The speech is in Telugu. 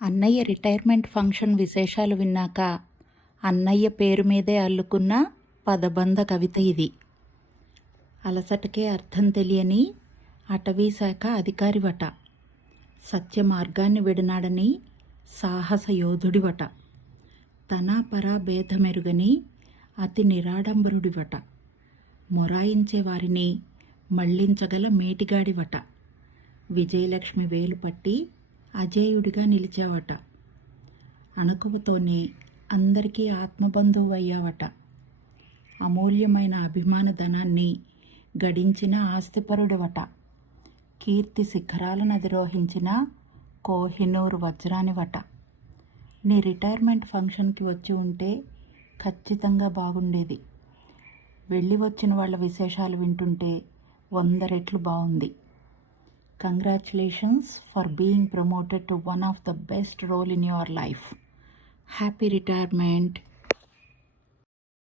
అన్నయ్య రిటైర్మెంట్ ఫంక్షన్ విశేషాలు విన్నాక అన్నయ్య పేరు మీదే అల్లుకున్న పదబంధ కవిత ఇది. అలసటకే అర్థం తెలియని అటవీ శాఖ అధికారివట, సత్య మార్గాన్ని విడనాడని సాహస యోధుడివట, తనా పరా భేదమెరుగని అతి నిరాడంబరుడివట, మొరాయించే వారిని మళ్లించగల మేటిగాడివట, విజయలక్ష్మి వేలు పట్టి అజేయుడిగా నిలిచావట, అణకువతోనే అందరికీ ఆత్మబంధువయ్యావట, అమూల్యమైన అభిమాన ధనాన్ని గడించిన ఆస్తిపరుడివట, కీర్తి శిఖరాలను అధిరోహించిన కోహినూరు వజ్రానివట. నీ రిటైర్మెంట్ ఫంక్షన్కి వచ్చి ఉంటే ఖచ్చితంగా బాగుండేది. వెళ్ళి వచ్చిన వాళ్ళ విశేషాలు వింటుంటే 100 రెట్లు బాగుంది. Congratulations for being promoted to one of the best role in your life. Happy retirement.